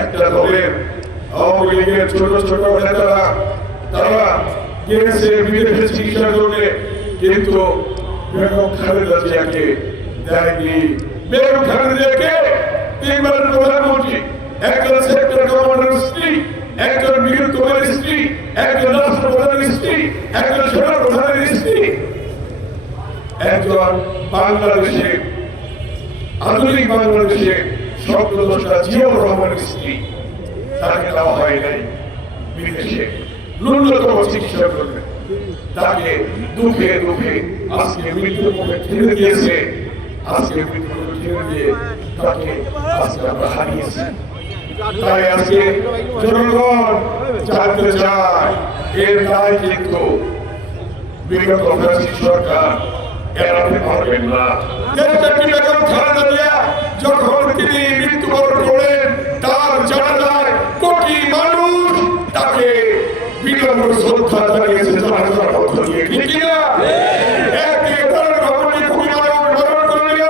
একটা দলের আওয়ামী লীগের ছোট ছোট নেতারা তারা গিয়েছে বিদেশে চিকিৎসা করতে, কিন্তু বেগম খালেদা জিয়াকে দেয়নি। বেগম খালেদা জিয়াকে তিনবারের প্রধানমন্ত্রী, একজন সেক্টর কমান্ডার স্ত্রী, একজন বীর কুমারের স্ত্রী, একজন রাষ্ট্রপ্রধানের স্ত্রী, একজন সেনা প্রধানের স্ত্রী, একজন বাংলাদেশে আধুনিক বাংলাদেশে স্বপ্নদ্রষ্টা জিয়াউর রহমানের স্ত্রী, তাকে দেওয়া হয় নাই বিদেশে ন্যূনতম চিকিৎসা করবে। তাকে দুঃখে দুঃখে আজকে মৃত্যুর মুখে ঠেলে দিয়েছে। আজকে মৃত্যুর মুখে ঠেলে দিয়ে তাকে আজকে আমরা হারিয়েছি। তাই আজকে জনগণ জানতে চায়, এর দায় কিন্তু বিগত ফ্যাসিস্ট সরকার এড়াতে পারবেন না। যখন তিনি মৃত্যুবরণ করেন, তার জানাজায় কোটি মানুষ তাকে বিনম্র শ্রদ্ধা জানিয়েছে জানাজার মধ্য দিয়ে, ঠিক কিনা? একদিকে তার ভবনে কোটি মানুষ বরণ করে নিল,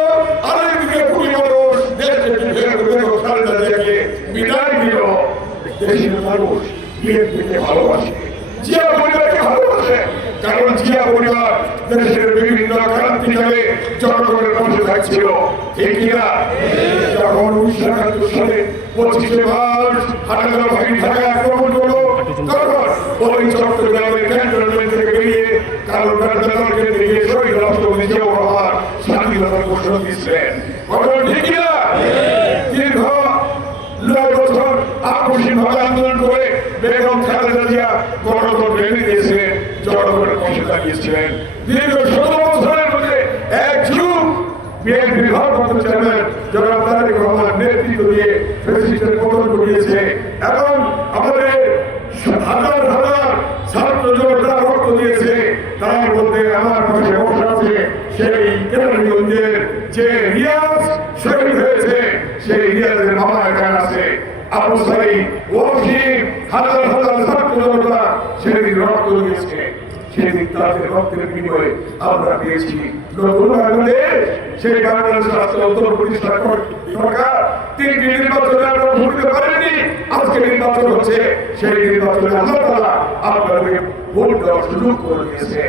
আরেকদিকে কোটি মানুষ বেগম খালেদা জিয়াকে বিদায় দিল। দেশের মানুষ বিএনপিকে ভালোবাসে, জিয়া পরিবারকে ভালোবাসে, কারণ জিয়া পরিবার দেশের বিভিন্ন ক্রান্তিকালে জনগণের পাশে থাকছিল, ঠিক কিনা? যখন 1971 সালে 25 মার্চ হাটাগার ভাঙি ঢাকা আক্রমণ করলো, তখন ওই চট্টগ্রামের ক্যান্টনমেন্ট থেকে বেরিয়ে কারণ ক্যান্টনমেন্টকে দিয়ে শহীদ রাষ্ট্রপতি জিয়াউর রহমান স্বাধীনতার ঘোষণা দিয়েছিলেন। ঠিক কিনা? দীর্ঘ 9 বছর আকস্মিকভাবে আন্দোলন করে বেগম খালেদা জিয়া গণতন্ত্র এনে দিয়েছিলেন, জনগণের পাশে দাঁড়িয়েছিলেন। দীর্ঘ 17 বছরের মধ্যে এক যুগ বিএনপির ভারপ্রাপ্ত চেয়ারম্যান জনাব তারেক রহমান নেতৃত্ব দিয়ে ফ্যাসিস্টের পতন ঘটিয়েছে এবং আমাদের হাজার হাজার ছাত্র জনতা রক্ত দিয়েছে। তার মধ্যে আমার পাশে বসে আছে সেই কেরানীগঞ্জের যে রিয়াজ শহীদ হয়েছে, সেই রিয়াজের বাবা এখানে আছে, আবু সাইদ, ওয়াসিম, হাজার হাজার ছাত্র জনতা সেদিন রক্ত দিয়েছে। সেদিন তাদের রক্তের বিনিময়ে আমরা পেয়েছি নতুন বাংলাদেশ। সেই বাংলাদেশ রাষ্ট্র অন্তর প্রতিষ্ঠা সরকার 3টি নির্বাচনে আমরা ভোট দিতে পারেনি। আজকে নির্বাচন হচ্ছে, সেই নির্বাচনে আল্লাহ তাআলা আপনাদের ভোট দেওয়ার সুযোগ করে দিয়েছে।